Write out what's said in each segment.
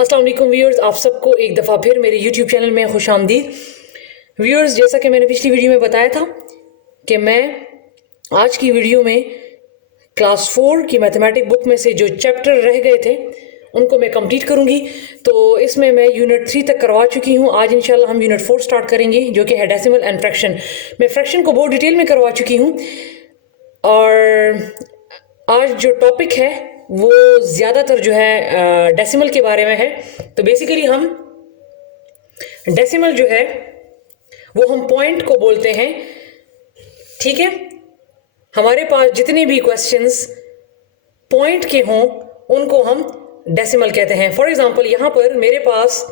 अस्सलाम वालेकुम व्यूअर्स, आप सबको एक दफ़ा फिर मेरे यूट्यूब चैनल में खुश आमदीद। व्यूअर्स, जैसा कि मैंने पिछली वीडियो में बताया था कि मैं आज की वीडियो में क्लास 4 की मैथमेटिक बुक में से जो चैप्टर रह गए थे उनको मैं कंप्लीट करूंगी। तो इसमें मैं यूनिट 3 तक करवा चुकी हूं। आज इंशाल्लाह हम यूनिट 4 स्टार्ट करेंगे, जो कि है डेसिमल एंड फ्रैक्शन। मैं फ्रैक्शन को बहुत डिटेल में करवा चुकी हूँ और आज जो टॉपिक है वो ज़्यादातर जो है डेसिमल के बारे में है। तो बेसिकली हम डेसिमल जो है वो हम पॉइंट को बोलते हैं, ठीक है। हमारे पास जितने भी क्वेश्चंस पॉइंट के हों उनको हम डेसिमल कहते हैं। फॉर एग्जांपल यहाँ पर मेरे पास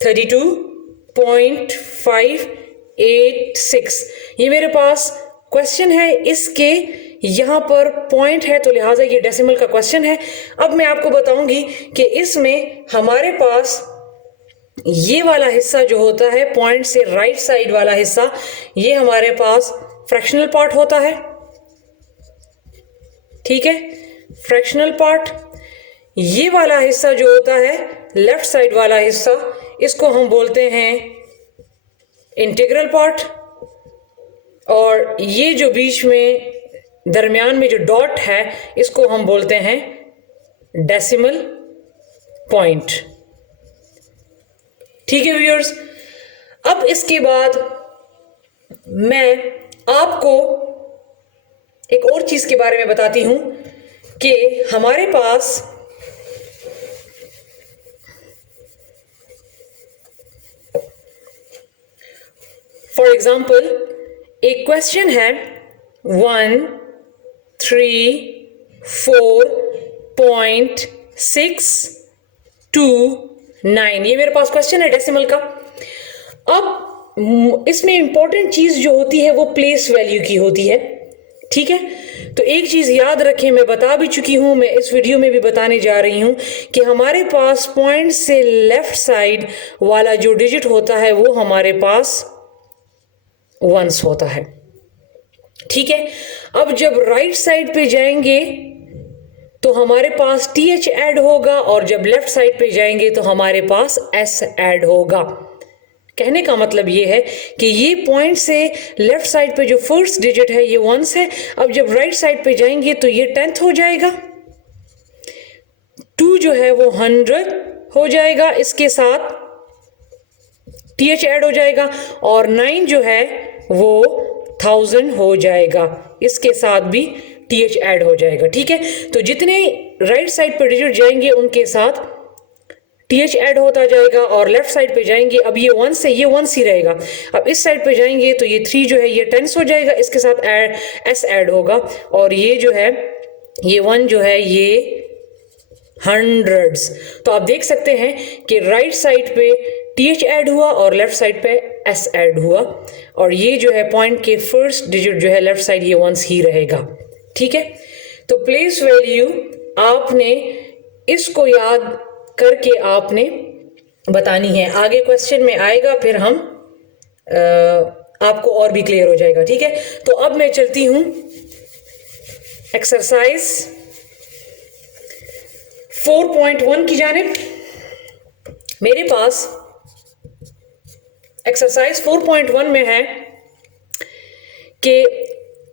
32.586 ये मेरे पास क्वेश्चन है, इसके यहाँ पर पॉइंट है तो लिहाजा ये डेसिमल का क्वेश्चन है। अब मैं आपको बताऊंगी कि इसमें हमारे पास ये वाला हिस्सा जो होता है पॉइंट से राइट साइड वाला हिस्सा, ये हमारे पास फ्रैक्शनल पार्ट होता है, ठीक है। फ्रैक्शनल पार्ट, ये वाला हिस्सा जो होता है लेफ्ट साइड वाला हिस्सा, इसको हम बोलते हैं इंटीग्रल पार्ट। और ये जो बीच में दरमियान में जो डॉट है इसको हम बोलते हैं डेसिमल पॉइंट, ठीक है व्यूअर्स। अब इसके बाद मैं आपको एक और चीज के बारे में बताती हूं कि हमारे पास फॉर एग्जाम्पल एक क्वेश्चन है 134.629, ये मेरे पास क्वेश्चन है डेसिमल का। अब इसमें इंपॉर्टेंट चीज जो होती है वो प्लेस वैल्यू की होती है, ठीक है। तो एक चीज याद रखें, मैं बता भी चुकी हूं, मैं इस वीडियो में भी बताने जा रही हूं कि हमारे पास पॉइंट से लेफ्ट साइड वाला जो डिजिट होता है वो हमारे पास वंस होता है, ठीक है। अब जब राइट साइड पे जाएंगे तो हमारे पास टीएच ऐड होगा और जब लेफ्ट साइड पे जाएंगे तो हमारे पास एस ऐड होगा। कहने का मतलब ये है कि ये पॉइंट से लेफ्ट साइड पे जो फर्स्ट डिजिट है ये वंस है। अब जब राइट साइड पे जाएंगे तो ये 10th हो जाएगा, 2 जो है वो 100 हो जाएगा, इसके साथ टीएच ऐड हो जाएगा, और 9 जो है वो 1000 हो जाएगा, इसके साथ भी टीएच ऐड हो जाएगा, ठीक है। तो जितने राइट साइड पे डिजिट जाएंगे उनके साथ टीएच ऐड होता जाएगा, और लेफ्ट साइड पे जाएंगे, अब ये 1 से ये 1 ही रहेगा। अब इस साइड पे जाएंगे तो ये 3 जो है ये 10 हो जाएगा, इसके साथ एस ऐड होगा, और ये जो है ये 1 जो है ये हंड्रेड्स। तो आप देख सकते हैं कि राइट साइड पे टीएच ऐड हुआ और लेफ्ट साइड पे एस ऐड हुआ, और ये जो है पॉइंट के फर्स्ट डिजिट जो है लेफ्ट साइड ये 1 ही रहेगा, ठीक है। तो प्लेस वैल्यू आपने इसको याद करके आपने बतानी है, आगे क्वेश्चन में आएगा फिर हम आपको और भी क्लियर हो जाएगा, ठीक है। तो अब मैं चलती हूं एक्सरसाइज 4.1 की जानिब। मेरे पास एक्सरसाइज 4.1 में है कि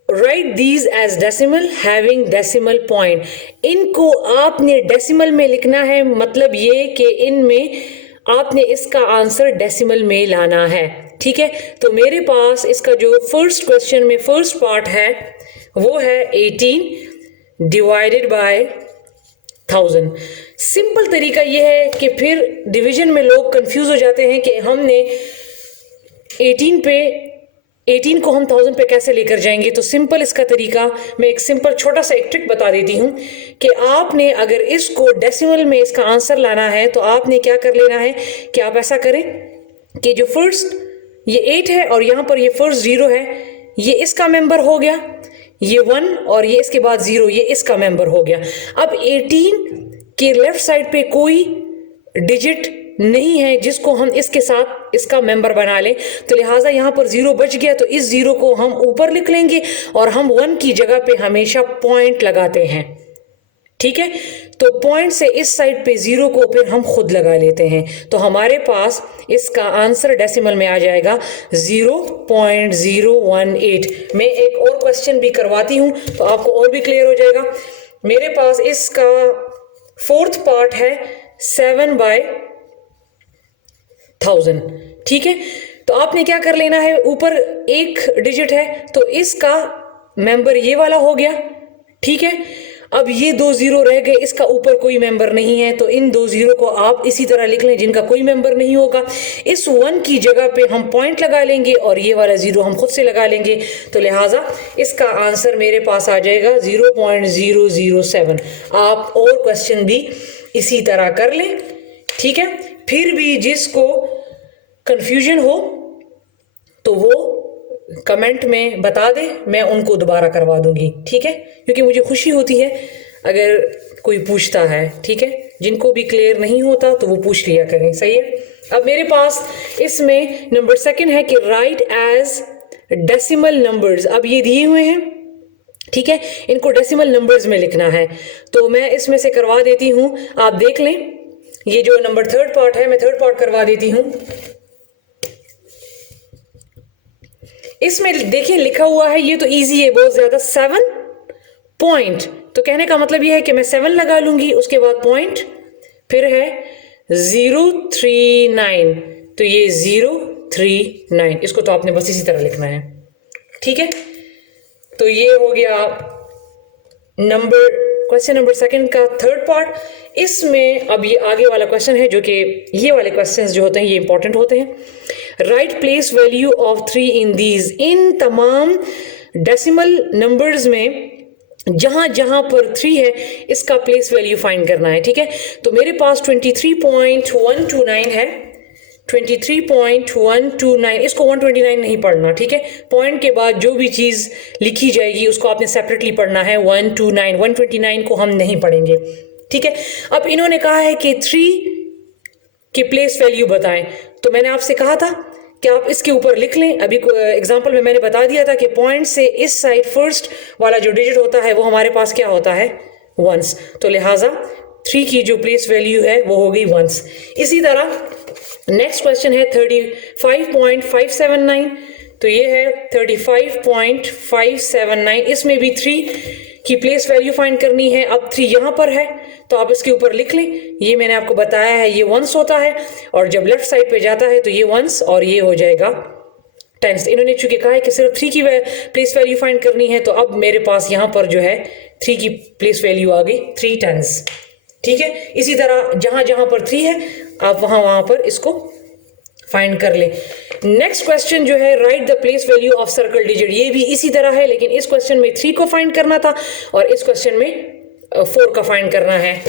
right these as decimal having decimal point. इनको आपने डेसिमल में लिखना है, मतलब ये कि इनमें आपने इसका आंसर डेसिमल में लाना है, ठीक है। तो मेरे पास इसका जो फर्स्ट क्वेश्चन में फर्स्ट पार्ट है वो है 18 डिवाइडेड बाय 1000। सिंपल तरीका ये है कि फिर डिवीजन में लोग कंफ्यूज हो जाते हैं कि हमने 18 को हम 1000 पे कैसे लेकर जाएंगे। तो सिंपल इसका तरीका, मैं एक सिंपल छोटा सा एक ट्रिक बता देती हूँ कि आपने अगर इसको डेसिमल में इसका आंसर लाना है तो आपने क्या कर लेना है कि आप ऐसा करें कि जो फर्स्ट ये 8 है और यहाँ पर ये फर्स्ट 0 है, ये इसका मेंबर हो गया, ये 1 और ये इसके बाद 0 ये इसका मेंबर हो गया। अब 18 के लेफ्ट साइड पे कोई डिजिट नहीं है जिसको हम इसके साथ इसका मेंबर बना लें, तो लिहाजा यहाँ पर 0 बच गया, तो इस 0 को हम ऊपर लिख लेंगे और हम 1 की जगह पे हमेशा पॉइंट लगाते हैं। ठीक है, तो पॉइंट से इस साइड पे 0 को फिर हम खुद लगा लेते हैं, तो हमारे पास इसका आंसर डेसिमल में आ जाएगा 0.018। मैं एक और क्वेश्चन भी करवाती हूं तो आपको और भी क्लियर हो जाएगा। मेरे पास इसका फोर्थ पार्ट है 7/1000, ठीक है, तो आपने क्या कर लेना है, ऊपर एक डिजिट है तो इसका मेंबर ये वाला हो गया, ठीक है। अब ये 2 0 रह गए, इसका ऊपर कोई मेंबर नहीं है, तो इन 2 0 को आप इसी तरह लिख लें जिनका कोई मेंबर नहीं होगा। इस 1 की जगह पे हम पॉइंट लगा लेंगे और ये वाला 0 हम खुद से लगा लेंगे, तो लिहाजा इसका आंसर मेरे पास आ जाएगा 0.007। आप और क्वेश्चन भी इसी तरह कर लें, ठीक है। फिर भी जिसको कंफ्यूजन हो तो वो कमेंट में बता दे, मैं उनको दोबारा करवा दूंगी, ठीक है, क्योंकि मुझे खुशी होती है अगर कोई पूछता है, ठीक है। जिनको भी क्लियर नहीं होता तो वो पूछ लिया करें, सही है। अब मेरे पास इसमें नंबर सेकंड है कि राइट एज डेसिमल नंबर्स। अब ये दिए हुए हैं, ठीक है, इनको डेसिमल नंबर्स में लिखना है, तो मैं इसमें से करवा देती हूं, आप देख लें। ये जो नंबर थर्ड पार्ट है, मैं थर्ड पार्ट करवा देती हूं। इसमें देखिए लिखा हुआ है, ये तो इजी है बहुत ज्यादा, 7 पॉइंट, तो कहने का मतलब ये है कि मैं 7 लगा लूंगी, उसके बाद पॉइंट, फिर है 039, तो ये 039, इसको तो आपने बस इसी तरह लिखना है, ठीक है। तो ये हो गया क्वेश्चन नंबर सेकंड का थर्ड पार्ट। इसमें अब ये आगे वाला क्वेश्चन है, जो कि ये वाले क्वेश्चंस जो होते हैं ये इंपॉर्टेंट होते हैं। Right place value of 3 in these. इन तमाम डेसिमल नंबर्स में जहां जहां पर 3 है इसका प्लेस वैल्यू फाइंड करना है, ठीक है। तो मेरे पास 23.129 है, 23.129, इसको 129 नहीं पढ़ना, ठीक है। पॉइंट के बाद जो भी चीज लिखी जाएगी उसको आपने सेपरेटली पढ़ना है, 129, 129 को हम नहीं पढ़ेंगे, ठीक है। अब इन्होंने कहा है कि 3 की प्लेस वैल्यू बताएं, तो मैंने आपसे कहा था कि आप इसके ऊपर लिख लें। अभी एग्जांपल में मैंने बता दिया था कि पॉइंट से इस साइड फर्स्ट वाला जो डिजिट होता है वो हमारे पास क्या होता है, 1s, तो लिहाजा 3 की जो प्लेस वैल्यू है वो हो गई 1s। इसी तरह नेक्स्ट क्वेश्चन है 35.579, तो ये है 35.579, इसमें भी 3 की प्लेस वैल्यू फाइंड करनी है। अब 3 यहां पर है तो आप इसके ऊपर लिख लें, ये मैंने आपको बताया है ये 1s होता है, और जब लेफ्ट साइड पे जाता है तो ये 1s और ये हो जाएगा 10s। इन्होंने चूंकि कहा है कि सिर्फ 3 की प्लेस वैल्यू फाइंड करनी है, तो अब मेरे पास यहां पर जो है 3 की प्लेस वैल्यू आ गई 3 10s, ठीक है। इसी तरह जहां जहां पर 3 है आप वहां पर इसको फाइंड कर ले। नेक्स्ट क्वेश्चन जो है right the place value of circle digit, ये भी इसी तरह है, लेकिन इस क्वेश्चन में 3 को फाइंड करना था और इस क्वेश्चन में 4 का फाइंड करना है।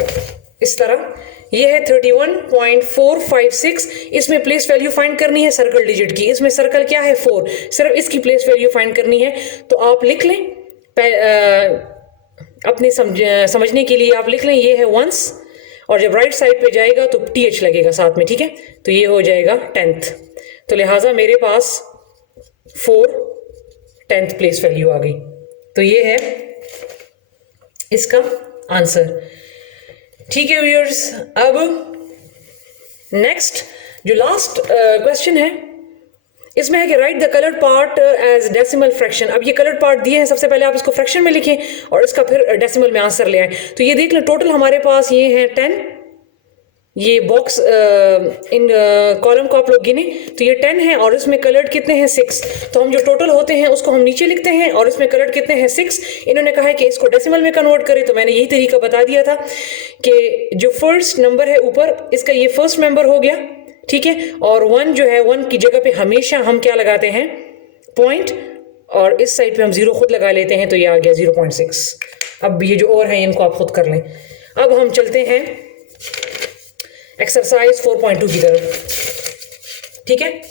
इस तरह ये है 31.456, इसमें प्लेस वैल्यू फाइंड करनी है सर्कल डिजिट की। इसमें सर्कल क्या है 4, सिर्फ इसकी प्लेस वैल्यू फाइंड करनी है, तो आप लिख लें अपने समझने के लिए आप लिख लें, ये है 1s और जब राइट साइड पे जाएगा तो th लगेगा साथ में, ठीक है, तो ये हो जाएगा 10th, तो लिहाजा मेरे पास 4 10th प्लेस वैल्यू आ गई, तो ये है इसका आंसर, ठीक है व्यूअर्स। अब नेक्स्ट जो लास्ट क्वेश्चन है इसमें है कि right the coloured part as decimal fraction. अब ये कलर्ड पार्ट दिए हैं, सबसे पहले आप इसको फ्रैक्शन में लिखें और इसका फिर डेसिमल में आंसर ले आए। तो ये देख लें टोटल हमारे पास ये है 10, ये बॉक्स इन कॉलम को आप लोग गिने तो ये 10 है और इसमें कलर्ड कितने हैं 6, तो हम जो टोटल होते हैं उसको हम नीचे लिखते हैं और इसमें कलर्ड कितने हैं 6। इन्होंने कहा है कि इसको डेसिमल में कन्वर्ट करें, तो मैंने यही तरीका बता दिया था कि जो फर्स्ट नंबर है ऊपर इसका ये फर्स्ट मेंबर हो गया, ठीक है, और 1 जो है 1 की जगह पे हमेशा हम क्या लगाते हैं पॉइंट, और इस साइड पे हम 0 खुद लगा लेते हैं, तो ये आ गया 0.6। अब ये जो और है इनको आप खुद कर लें। अब हम चलते हैं एक्सरसाइज 4.2 की तरफ, ठीक है।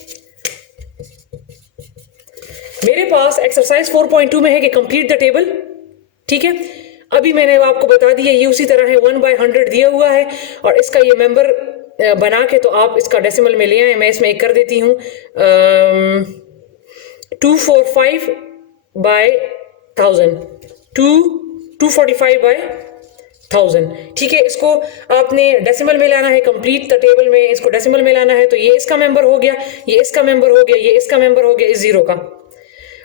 मेरे पास एक्सरसाइज 4.2 में है कि कंप्लीट द टेबल, ठीक है। अभी मैंने आपको बता दिया ये उसी तरह है, 1/100 दिया हुआ है और इसका ये मेंबर बना के तो आप इसका डेसिमल में ले आए। मैं इसमें एक कर देती हूँ 245/1000, 245/1000, 1000, ठीक है। इसको आपने डेसिमल में लाना है, कंप्लीट द टेबल में इसको डेसिमल में लाना है, तो ये इसका मेंबर हो गया, ये इसका मेंबर हो गया, ये इसका मेंबर हो गया इस 0 का,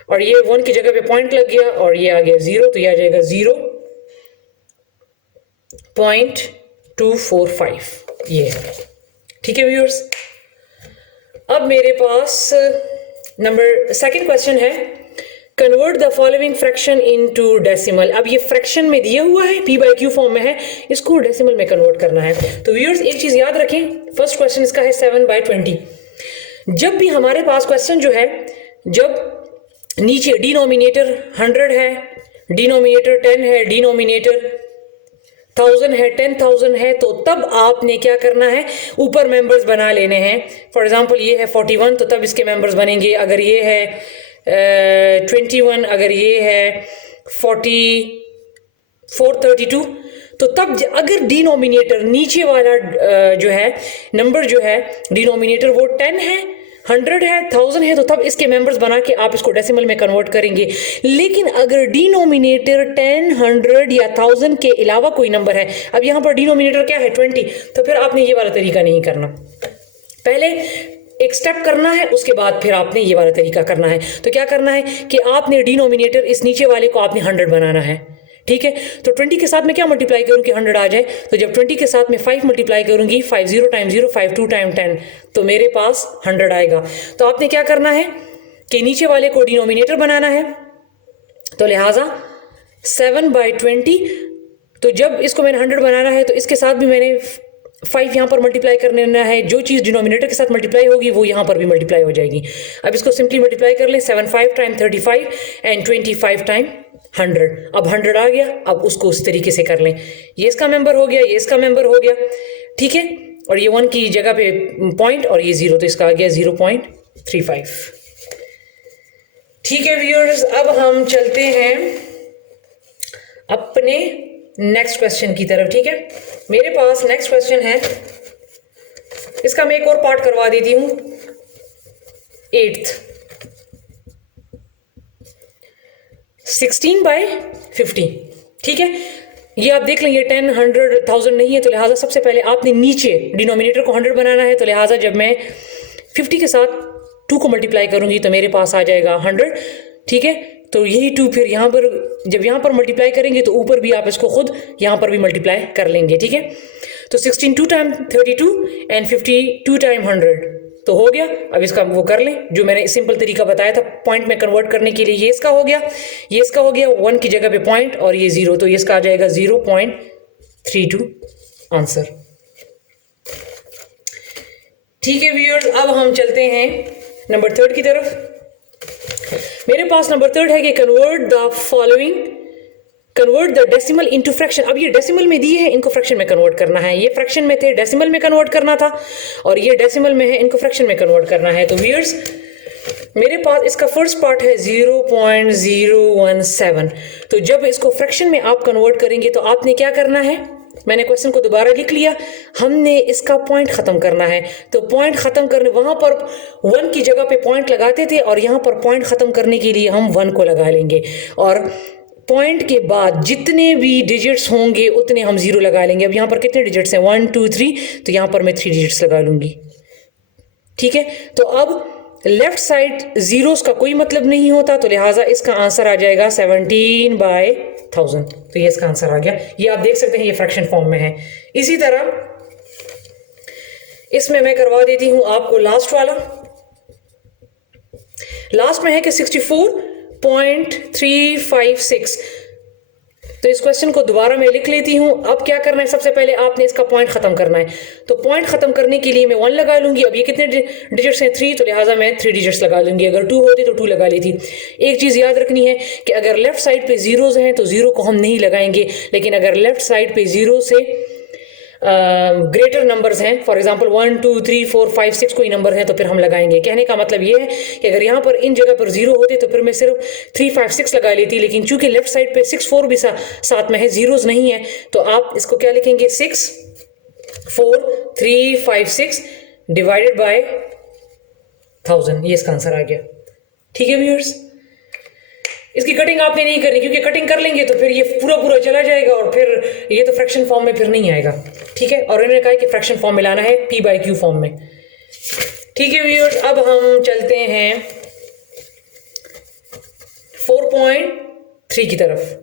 और ये 1 की जगह पे पॉइंट लग गया और ये आ गया 0, तो ये आ जाएगा 0.245, ये, ठीक है व्यूअर्स। अब मेरे पास नंबर सेकंड क्वेश्चन है, convert the following fraction into decimal. अब ये फ्रैक्शन में दिया हुआ है, p/q फॉर्म में है, इसको डेसिमल में कन्वर्ट करना है। तो व्यूअर्स एक चीज याद रखें, फर्स्ट क्वेश्चन इसका है 7/20। जब भी हमारे पास क्वेश्चन जो है, जब नीचे डिनोमिनेटर 100 है, डिनोमिनेटर 10 है, डिनोमिनेटर 1000 है, 10,000 है, तो तब आपने क्या करना है, ऊपर मेंबर्स बना लेने हैं। फॉर एग्जांपल ये है 41, तो तब इसके मेंबर्स बनेंगे। अगर ये है 21, अगर ये है 432, तो तब अगर डिनोमिनेटर नीचे वाला जो है नंबर जो है डिनोमिनेटर वो 10 है, 100 है, 1000 है, तो तब इसके मेंबर्स बना के आप इसको डेसिमल में कन्वर्ट करेंगे। लेकिन अगर डिनोमिनेटर 10, 100 या 1000 के अलावा कोई नंबर है, अब यहाँ पर डिनोमिनेटर क्या है 20, तो फिर आपने ये वाला तरीका नहीं करना, पहले एक स्टेप करना है, उसके बाद फिर आपने ये वाला तरीका करना है। तो क्या करना है कि आपने डिनोमिनेटर इस नीचे वाले को आपने 100 बनाना है, ठीक है। तो 20 के साथ में क्या मल्टीप्लाई करूँ कि 100 आ जाए, तो जब 20 के साथ में 5 मल्टीप्लाई करूंगी, 50 टाइम 0, 52 टाइम 10, तो मेरे पास 100 आएगा। तो आपने क्या करना है कि नीचे वाले को डिनोमिनेटर बनाना है, तो लिहाजा 7/20, तो जब इसको मैंने 100 बनाना है तो इसके साथ भी मैंने 5 यहाँ पर मल्टीप्लाई कर लेना है। जो चीज़ डिनोमिनेटर के साथ मल्टीप्लाई होगी वो यहाँ पर भी मल्टीप्लाई हो जाएगी। अब इसको सिंपली मल्टीप्लाई कर लें, 75 टाइम 35 एंड 25 टाइम 100। अब 100 आ गया, अब उसको उस तरीके से कर लें, ये इसका मेंबर हो गया, ये इसका मेंबर हो गया, ठीक है। और ये 1 की जगह पे पॉइंट और ये 0, तो इसका आ गया 0.35, ठीक है व्यूअर्स। अब हम चलते हैं अपने नेक्स्ट क्वेश्चन की तरफ, ठीक है। मेरे पास नेक्स्ट क्वेश्चन है, इसका मैं एक और पार्ट करवा देती हूं, 8th 16/50, ठीक है। ये आप देख लेंगे 10, 100, 1000 नहीं है, तो लिहाजा सबसे पहले आपने नीचे डिनोमिनेटर को 100 बनाना है। तो लिहाजा जब मैं 50 के साथ 2 को मल्टीप्लाई करूंगी तो मेरे पास आ जाएगा 100, ठीक है। तो यही 2 फिर यहाँ पर जब यहाँ पर मल्टीप्लाई करेंगे तो ऊपर भी आप इसको खुद यहाँ पर भी मल्टीप्लाई कर लेंगे, ठीक है। तो 16 2 टाइम 32 एंड 52 टाइम 100, तो हो गया। अब इसका वो कर लें जो मैंने सिंपल तरीका बताया था पॉइंट में कन्वर्ट करने के लिए। ये इसका हो गया, ये इसका हो गया, 1 की जगह पे पॉइंट और ये 0, तो ये इसका आ जाएगा 0.32 आंसर, ठीक है व्यूअर्स। अब हम चलते हैं नंबर 3 की तरफ। मेरे पास नंबर 3 है कि convert the decimal into fraction. अब ये डेसिमल में दिए हैं, इनको फ्रैक्शन में कन्वर्ट करना है। ये फ्रैक्शन में थे, डेसिमल में कन्वर्ट करना था, और ये डेसिमल में है, इनको फ्रैक्शन में कन्वर्ट करना है। तो व्यूअर्स मेरे पास इसका फर्स्ट पार्ट है 0.017। तो जब इसको फ्रैक्शन में आप कन्वर्ट करेंगे तो आपने क्या करना है, मैंने क्वेश्चन को दोबारा लिख लिया, हमने इसका पॉइंट खत्म करना है। तो पॉइंट खत्म करने, वहां पर 1 की जगह पे पॉइंट लगाते थे और यहाँ पर पॉइंट खत्म करने के लिए हम 1 को लगा लेंगे, और पॉइंट के बाद जितने भी डिजिट्स होंगे उतने हम 0 लगा लेंगे। अब यहाँ पर कितने डिजिट्स हैं, 1 2 3, तो यहाँ पर मैं 3 डिजिट्स लगा लूंगी, ठीक है। तो अब लेफ्ट साइड जीरोस का कोई मतलब नहीं होता, तो लिहाजा इसका आंसर आ जाएगा 17/1000। तो ये इसका आंसर आ गया। ये आप देख सकते हैं ये फ्रैक्शन फॉर्म में है। इसी तरह इसमें मैं करवा देती हूं आपको लास्ट वाला। लास्ट में है कि 64.356। तो इस क्वेश्चन को दोबारा मैं लिख लेती हूं। अब क्या करना है, सबसे पहले आपने इसका पॉइंट खत्म करना है। तो पॉइंट खत्म करने के लिए मैं 1 लगा लूंगी। अब ये कितने डिजिट्स हैं, 3, तो लिहाजा मैं 3 डिजिट्स लगा लूंगी। अगर 2 होती तो 2 लगा लेती। एक चीज याद रखनी है कि अगर लेफ्ट साइड पे जीरोस हैं तो 0 को हम नहीं लगाएंगे, लेकिन अगर लेफ्ट साइड पे 0 से ग्रेटर नंबर्स हैं, फॉर एग्जांपल 1 2 3 4 5 6 कोई नंबर है तो फिर हम लगाएंगे। कहने का मतलब ये है कि अगर यहाँ पर इन जगह पर 0 होते तो फिर मैं सिर्फ 3 5 6 लगा लेती, लेकिन चूंकि लेफ्ट साइड पे 6 4 भी साथ में है, जीरोस नहीं है, तो आप इसको क्या लिखेंगे, 6 4 3 5 6 डिवाइडेड बाय 1000। ये इसका आंसर आ गया, ठीक है व्यूअर्स। इसकी कटिंग आपने नहीं करनी, क्योंकि कटिंग कर लेंगे तो फिर ये पूरा पूरा चला जाएगा और फिर ये तो फ्रैक्शन फॉर्म में फिर नहीं आएगा, ठीक है। और इन्होंने कहा कि फ्रैक्शन फॉर्म में लाना है p/q फॉर्म में, ठीक है व्यूअर्स। अब हम चलते हैं 4.3 की तरफ।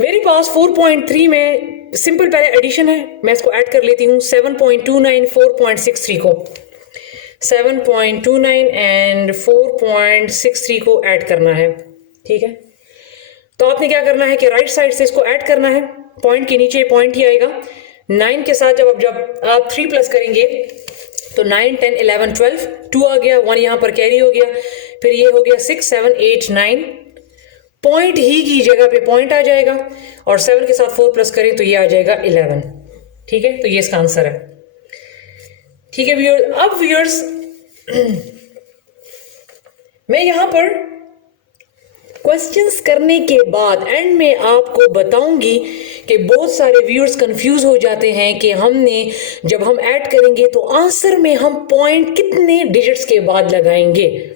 मेरे पास 4.3 में सिंपल पहले एडिशन है, मैं इसको ऐड कर लेती हूँ 7.29 4.63 को, 7.29 एंड 4.63 को ऐड करना है, ठीक है। तो आपने क्या करना है कि राइट साइड से इसको ऐड करना है, पॉइंट के नीचे पॉइंट ही आएगा 9 के साथ। जब आप 3 प्लस करेंगे तो 9 10 11 12 2 आ गया, 1 यहाँ पर कैरी हो गया, फिर ये हो गया 6 7 8 9, पॉइंट ही की जगह पे पॉइंट आ जाएगा, और 7 के साथ 4 प्लस करें तो ये आ जाएगा 11, ठीक है। तो ये इसका आंसर है, ठीक है व्यूअर्स। अब व्यूअर्स मैं यहां पर क्वेश्चंस करने के बाद एंड में आपको बताऊंगी कि बहुत सारे व्यूअर्स कंफ्यूज हो जाते हैं कि हमने जब हम ऐड करेंगे तो आंसर में हम पॉइंट कितने डिजिट्स के बाद लगाएंगे,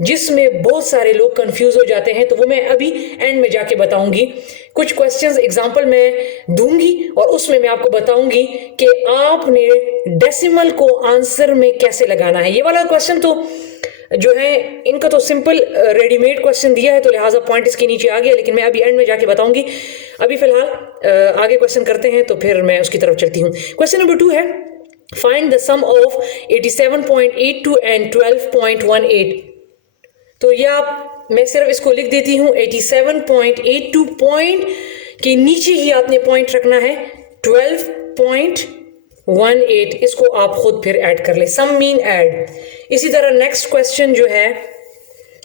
जिसमें बहुत सारे लोग कंफ्यूज हो जाते हैं। तो वो मैं अभी एंड में जाके बताऊंगी। कुछ क्वेश्चंस एग्जांपल मैं दूंगी और उसमें मैं आपको बताऊंगी कि आपने डेसिमल को आंसर में कैसे लगाना है। ये वाला क्वेश्चन तो जो है इनका तो सिंपल रेडीमेड क्वेश्चन दिया है, तो लिहाजा पॉइंट इसके नीचे आ गया, लेकिन मैं अभी एंड में जाके बताऊंगी। अभी फिलहाल आगे क्वेश्चन करते हैं तो फिर मैं उसकी तरफ चलती हूँ। क्वेश्चन नंबर 2 है, find the sum of 87.82 and 12.18। तो ये मैं सिर्फ इसको लिख देती हूँ 87.82 पॉइंट के नीचे ही आपने पॉइंट रखना है 12.18, इसको आप खुद फिर ऐड कर ले, सम मीन ऐड। इसी तरह नेक्स्ट क्वेश्चन जो है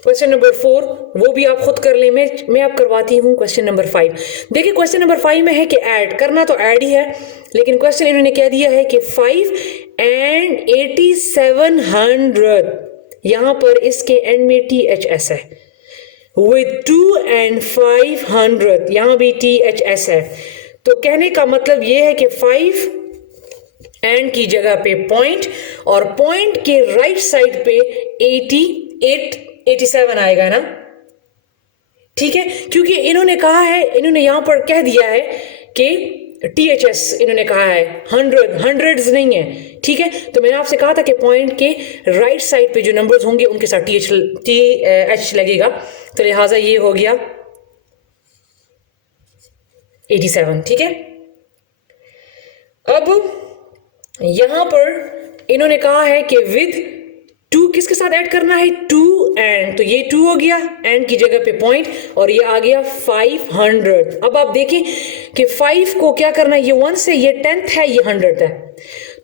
क्वेश्चन नंबर 4, वो भी आप खुद कर ले। मैं आप करवाती हूँ क्वेश्चन नंबर 5। देखिए क्वेश्चन नंबर 5 में है कि ऐड करना तो ऐड ही है, लेकिन क्वेश्चन इन्होंने क्या दिया है कि 5 एंड 8700, यहां पर इसके एंड में THS है, with 2 and 500 यहां भी THS है। तो कहने का मतलब यह है कि 5 एंड की जगह पे पॉइंट, और पॉइंट के राइट साइड पे 87 आएगा ना, ठीक है। क्योंकि इन्होंने कहा है, इन्होंने यहां पर कह दिया है कि THS इन्होंने कहा है, हंड्रेड्स नहीं है, ठीक है। तो मैंने आपसे कहा था कि पॉइंट के राइट साइड पे जो नंबर्स होंगे उनके साथ TH लगेगा, तो लिहाजा ये हो गया 87, ठीक है। अब यहां पर इन्होंने कहा है कि विद 2 किसके साथ ऐड करना है, 2 एंड, तो ये 2 हो गया एंड की जगह पे पॉइंट, और ये आ गया 500। अब आप देखें कि 5 को क्या करना है, ये 1 से ये 10th है, ये 100th है,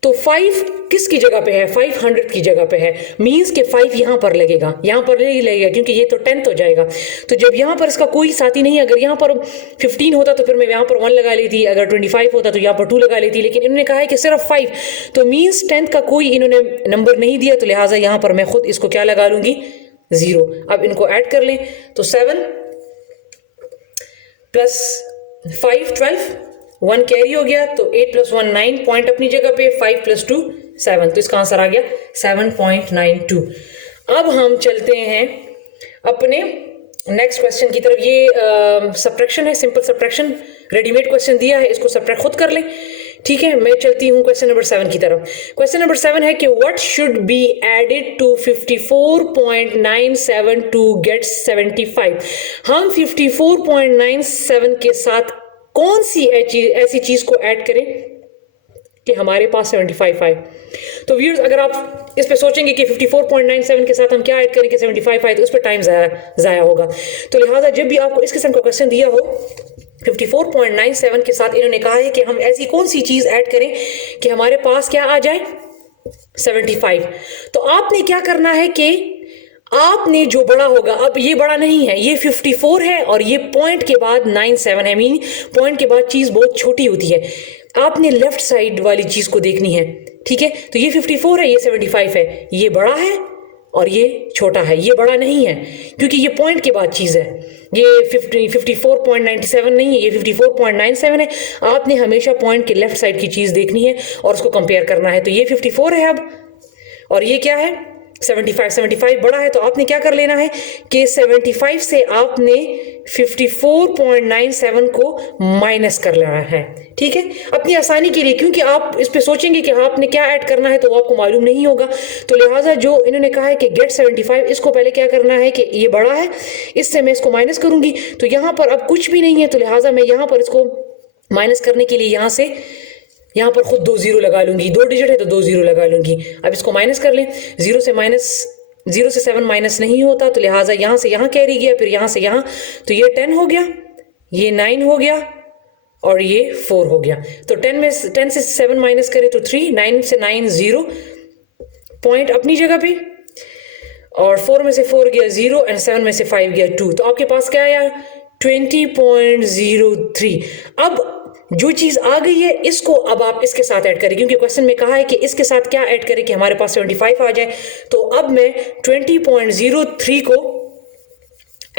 तो 5 किसकी जगह पे है, 500 की जगह पे है, मींस के 5 यहां पर लगेगा, यहां पर नहीं लगेगा क्योंकि ये तो 10th हो जाएगा। तो जब यहां पर इसका कोई साथी नहीं है, अगर यहां पर 15 होता तो फिर मैं यहां पर 1 लगा लेती, अगर 25 होता तो यहां पर 2 लगा लेती, लेकिन इन्होंने कहा है कि सिर्फ 5, तो मींस 10th का कोई इन्होंने नंबर नहीं दिया, तो लिहाजा यहां पर मैं खुद इसको क्या लगा लूंगी, 0। अब इनको ऐड कर लें तो 7 प्लस 5 12, 1 कैरी हो गया, तो 8 + 1 9, पॉइंट अपनी जगह पे, 5 + 2 7, तो इसका आंसर आ गया 7.92। अब हम चलते हैं अपने नेक्स्ट क्वेश्चन की तरफ। ये सब्ट्रैक्शन है, सिंपल सब्ट्रैक्शन, रेडीमेड क्वेश्चन दिया है, इसको सब्ट्रैक्ट खुद कर लें, ठीक है। मैं चलती हूँ क्वेश्चन नंबर 7 की तरफ। क्वेश्चन नंबर 7 है कि what should be added to 54.97 to get 75। हम 54.97 के साथ कौन सी ऐसी चीज को ऐड करें कि हमारे पास 75 आए। तो व्यूअर्स अगर आप इस पे सोचेंगे कि 54.97 के साथ हम क्या ऐड करें कि 75 आए, तो उस पर टाइम ज़ाया होगा। तो लिहाजा जब भी आपको इस किस्म का क्वेश्चन दिया हो 54.97 के साथ, इन्होंने कहा है कि हम ऐसी कौन सी चीज ऐड करें कि हमारे पास क्या आ जाए, 75। तो आपने क्या करना है कि आपने जो बड़ा होगा, अब ये बड़ा नहीं है, ये 54 है और ये पॉइंट के बाद 97 है, मीन पॉइंट के बाद चीज बहुत छोटी होती है, आपने लेफ्ट साइड वाली चीज को देखनी है, ठीक है। तो ये 54 है, ये 75 है, ये बड़ा है और ये छोटा है, ये बड़ा नहीं है क्योंकि ये पॉइंट के बाद चीज है, ये 54.97 नहीं है, ये 54.97 है। आपने हमेशा पॉइंट के लेफ्ट साइड की चीज देखनी है और उसको कंपेयर करना है। तो ये 54 है अब, और ये क्या है, 75 बड़ा है तो आपने क्या कर लेना है कि 75 से आपने 54.97 को माइनस कर लेना है, ठीक है, अपनी आसानी के लिए, क्योंकि आप इस पे सोचेंगे कि आपने क्या ऐड करना है तो वो आपको मालूम नहीं होगा। तो लिहाजा जो इन्होंने कहा है कि गेट 75, इसको पहले क्या करना है कि ये बड़ा है, इससे मैं इसको माइनस करूंगी, तो यहाँ पर अब कुछ भी नहीं है, तो लिहाजा मैं यहाँ पर इसको माइनस करने के लिए यहाँ पर खुद 2 जीरो लगा लूंगी, 2 डिजिट है तो 2 जीरो लगा लूंगी। अब इसको माइनस कर लें, 0 से 7 माइनस नहीं होता, तो लिहाजा यहाँ से यहाँ कैरी गया, फिर यहाँ से यहाँ, तो ये 10 हो गया, ये 9 हो गया और ये 4 हो गया। तो 10 से 7 माइनस करें तो 3, 9 से 9 0, पॉइंट अपनी जगह पे, और 4 में से 4 गया 0 एंड 7 में से 5 गया 2, तो आपके पास क्या आया 20.03। अब जो चीज आ गई है इसको अब आप इसके साथ ऐड करें, क्योंकि क्वेश्चन में कहा है कि इसके साथ क्या ऐड करें कि हमारे पास 75 आ जाए। तो अब मैं 20.03 को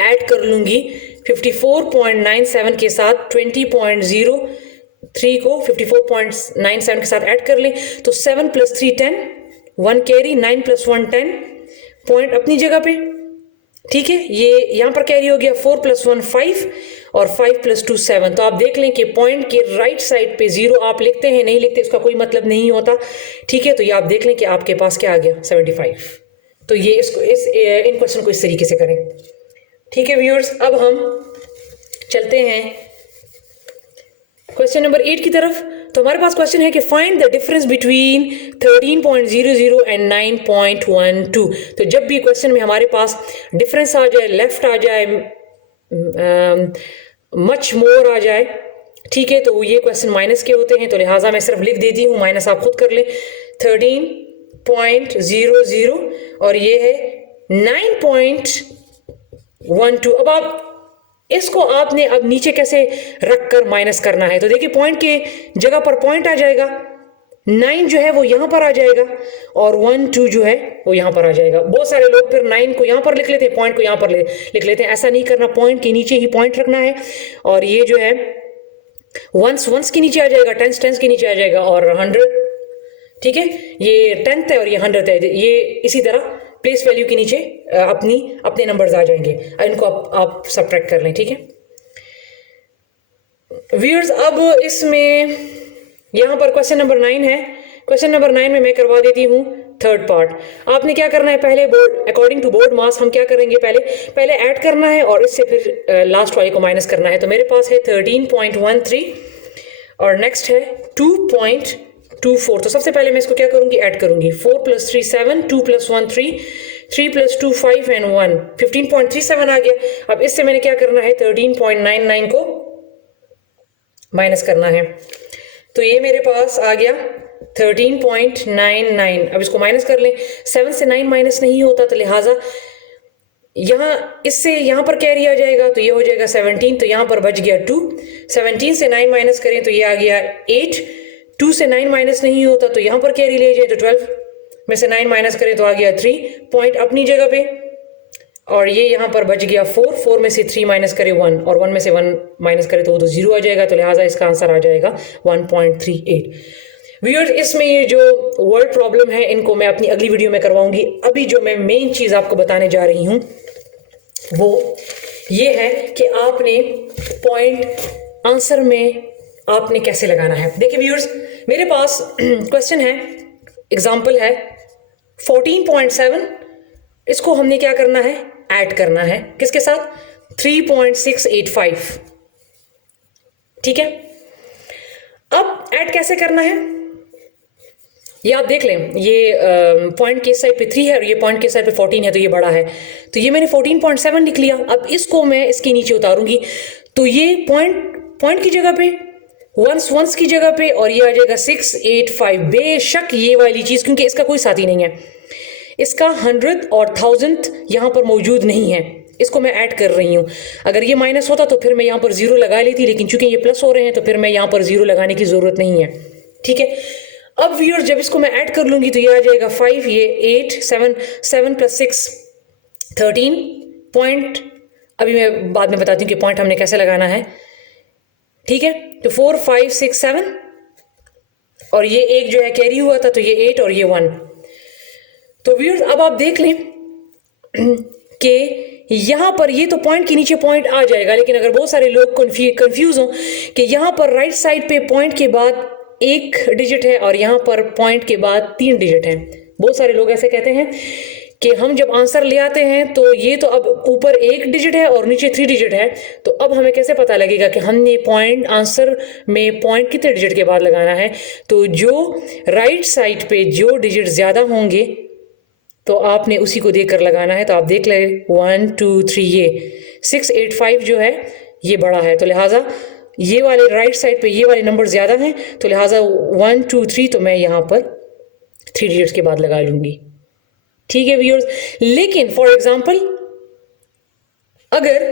ऐड कर लूंगी 54.97 के साथ, 20.03 को 54.97 के साथ ऐड कर लें, तो 7 + 3 10, 1 कैरी, 9 + 1 10, पॉइंट अपनी जगह पे, ठीक है। ये यहां पर कैरी हो गया, 4 + 1 5 और 5 + 2 7। तो आप देख लें कि पॉइंट के राइट साइड पे 0 आप लिखते हैं, नहीं लिखते इसका कोई मतलब नहीं होता, ठीक है। तो ये आप देख लें कि आपके पास क्या आ गया 75। तो ये इन क्वेश्चन को इस तरीके से करें, ठीक है व्यूअर्स। अब हम चलते हैं क्वेश्चन नंबर 8 की तरफ। तो हमारे पास क्वेश्चन है कि find the difference between 13.00 and 9.12। तो जब भी क्वेश्चन में हमारे पास डिफरेंस आ जाए, लेफ्ट आ जाए, मच मोर आ जाए, ठीक है, तो ये क्वेश्चन माइनस के होते हैं, तो लिहाजा मैं सिर्फ लिख देती हूँ, माइनस आप खुद कर लें, 13.00 और ये है 9.12। अब आप इसको आपने अब नीचे कैसे रखकर माइनस करना है, तो देखिए पॉइंट के जगह पर पॉइंट आ जाएगा, 9 जो है वो यहां पर आ जाएगा और 1 2 जो है वो यहां पर आ जाएगा। बहुत सारे लोग फिर 9 को यहां पर लिख लेते हैं, पॉइंट को यहां पर लिख लेते हैं, ऐसा नहीं करना, पॉइंट के नीचे ही पॉइंट रखना है। और ये जो है वंस के नीचे आ जाएगा, टेंस के नीचे आ जाएगा और 100, ठीक है, ये 10th है और ये 100th है, ये इसी तरह प्लेस वैल्यू के नीचे अपने नंबर्स आ जाएंगे, इनको आप सब्ट्रैक्ट कर लें, ठीक है व्यूअर्स। अब इसमें यहां पर क्वेश्चन नंबर 9 है, क्वेश्चन नंबर 9 में मैं करवा देती हूं थर्ड पार्ट। आपने क्या करना है, पहले अकॉर्डिंग टू बोर्ड मास हम क्या करेंगे, पहले ऐड करना है और इससे फिर लास्ट वाले को माइनस करना है। तो मेरे पास है 13.13 और नेक्स्ट है 2.24। तो सबसे पहले मैं इसको क्या करूंगी, ऐड करूंगी, 4 + 3 7, 2 + 1 3, 3 + 2 5 एंड 1, 15.37 आ गया। अब इससे मैंने क्या करना है, 13.99 को माइनस करना है, तो ये मेरे पास आ गया 13.99। अब इसको माइनस कर लें, 7 से 9 माइनस नहीं होता, तो लिहाजा इससे यहाँ पर कैरी आ जाएगा, तो ये हो जाएगा 17, तो यहाँ पर बच गया 2। 17 से 9 माइनस करें तो ये आ गया 8, 2 से 9 माइनस नहीं होता, तो यहाँ पर कैरी ले जाए, तो 12 में से 9 माइनस करें तो आ गया 3, पॉइंट अपनी जगह पे, और ये यहाँ पर बच गया 4, 4 में से 3 माइनस करें 1, और 1 में से 1 माइनस करें तो वो तो 0 आ जाएगा, तो लिहाजा इसका आंसर आ जाएगा 1.38। व्यूअर्स, इसमें ये जो वर्ड प्रॉब्लम है इनको मैं अपनी अगली वीडियो में करवाऊंगी। अभी जो मैं मेन चीज़ आपको बताने जा रही हूँ वो ये है कि आपने पॉइंट आंसर में आपने कैसे लगाना है। देखिए व्यूअर्स, मेरे पास क्वेश्चन है, एग्जाम्पल है 14.7, इसको हमने क्या करना है, ऐड करना है, किसके साथ, 3.685, ठीक है। अब ऐड कैसे करना है ये आप देख लें, ये पॉइंट के साइड पे 3 है और ये पॉइंट के साइड पे 14 है, तो ये बड़ा है, तो ये मैंने 14.7 लिख लिया। अब इसको मैं इसके नीचे उतारूंगी, तो ये पॉइंट की जगह पे वंस की जगह पे, और ये आ जाएगा 685। बेशक ये वाली चीज, क्योंकि इसका कोई साथी नहीं है, इसका 100th और 1000th यहां पर मौजूद नहीं है, इसको मैं ऐड कर रही हूं। अगर ये माइनस होता तो फिर मैं यहां पर 0 लगा लेती, लेकिन चूंकि ये प्लस हो रहे हैं तो फिर मैं यहां पर 0 लगाने की जरूरत नहीं है, ठीक है। अब व्यूअर्स, जब इसको मैं ऐड कर लूंगी तो ये आ जाएगा 5, ये 8, 7 + 6 13 पॉइंट, अभी मैं बाद में बताती हूँ कि पॉइंट हमने कैसे लगाना है, ठीक है। तो 4 5 6 7 और ये एक जो है कैरी हुआ था, तो ये 8 और ये 1, तो व्यूअर्स अब आप देख लें कि यहाँ पर ये तो पॉइंट के नीचे पॉइंट आ जाएगा, लेकिन अगर बहुत सारे लोग कंफ्यूज हों कि यहाँ पर राइट साइड पे पॉइंट के बाद 1 डिजिट है और यहाँ पर पॉइंट के बाद 3 डिजिट है, बहुत सारे लोग ऐसे कहते हैं कि हम जब आंसर ले आते हैं तो ये तो अब ऊपर 1 डिजिट है और नीचे 3 डिजिट है, तो अब हमें कैसे पता लगेगा कि हमने पॉइंट आंसर में पॉइंट कितने डिजिट के बाद लगाना है। तो जो राइट साइड पे जो डिजिट ज़्यादा होंगे तो आपने उसी को देखकर लगाना है। तो आप देख लें 1 2 3, ये 6 8 5 जो है ये बड़ा है, तो लिहाजा ये वाले राइट साइड पे ये वाले नंबर ज़्यादा हैं, तो लिहाजा 1 2 3 तो मैं यहाँ पर 3 डिजिट्स के बाद लगा लूँगी। ठीक है व्यूअर्स, लेकिन फॉर एग्जांपल अगर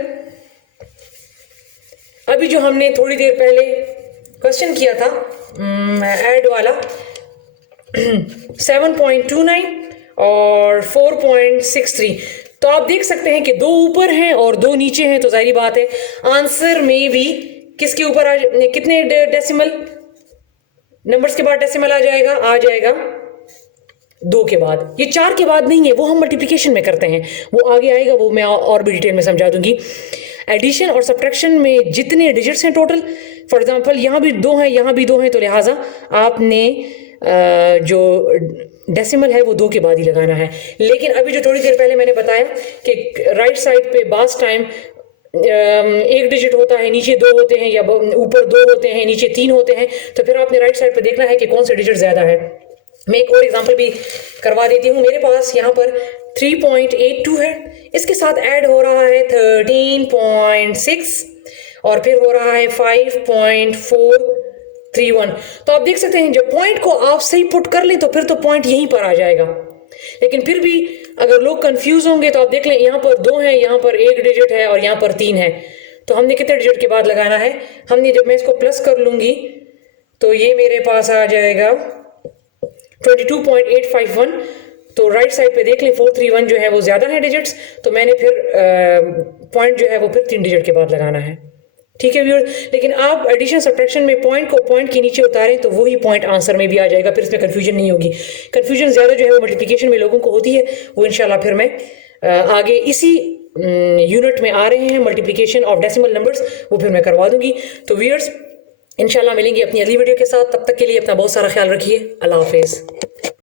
अभी जो हमने थोड़ी देर पहले क्वेश्चन किया था ऐड वाला 7.29 और 4.63, तो आप देख सकते हैं कि 2 ऊपर हैं और 2 नीचे हैं, तो जाहिर बात है आंसर में भी किसके ऊपर कितने डेसिमल नंबर्स के बाद डेसिमल आ जाएगा 2 के बाद। ये 4 के बाद नहीं है, वो हम मल्टीप्लिकेशन में करते हैं, वो आगे आएगा, वो मैं और भी डिटेल में समझा दूंगी। एडिशन और सब्ट्रैक्शन में जितने डिजिट्स हैं टोटल, फॉर एग्जांपल यहाँ भी 2 हैं, यहाँ भी 2 हैं, तो लिहाजा आपने जो डेसिमल है वो 2 के बाद ही लगाना है। लेकिन अभी जो थोड़ी देर पहले मैंने बताया कि राइट साइड पे बास टाइम 1 डिजिट होता है, नीचे 2 होते हैं, या ऊपर 2 होते हैं, नीचे 3 होते हैं, तो फिर आपने राइट साइड पे देखना है कि कौन सा डिजिट ज़्यादा है। मैं एक और एग्जांपल भी करवा देती हूँ। मेरे पास यहाँ पर 3.82 है, इसके साथ ऐड हो रहा है 13.6 और फिर हो रहा है 5.431। तो आप देख सकते हैं जब पॉइंट को आप सही पुट कर लें तो फिर तो पॉइंट यहीं पर आ जाएगा। लेकिन फिर भी अगर लोग कंफ्यूज होंगे तो आप देख लें यहाँ पर 2 है, यहाँ पर 1 डिजिट है और यहाँ पर 3 है, तो हमने कितने डिजिट के बाद लगाना है। हमने जब मैं इसको प्लस कर लूंगी तो ये मेरे पास आ जाएगा 22.851। तो राइट साइड पे देख लें 431 जो है वो ज़्यादा है डिजिट्स, तो मैंने फिर पॉइंट जो है वो फिर 3 डिजिट के बाद लगाना है। ठीक है व्यूअर्स, लेकिन आप एडिशन सब्ट्रैक्शन में पॉइंट को पॉइंट के नीचे उतारें तो वही पॉइंट आंसर में भी आ जाएगा, फिर इसमें कन्फ्यूजन नहीं होगी। कन्फ्यूजन ज़्यादा जो है वो मल्टीप्लिकेशन में लोगों को होती है, वो इंशाल्लाह फिर मैं आगे इसी यूनिट में आ रहे हैं मल्टीप्लिकेशन ऑफ डेसिमल नंबर्स, वो फिर मैं करवा दूंगी। तो व्यूअर्स इंशाल्लाह मिलेंगे अपनी अगली वीडियो के साथ, तब तक के लिए अपना बहुत सारा ख्याल रखिए। अल्लाह हाफिज़।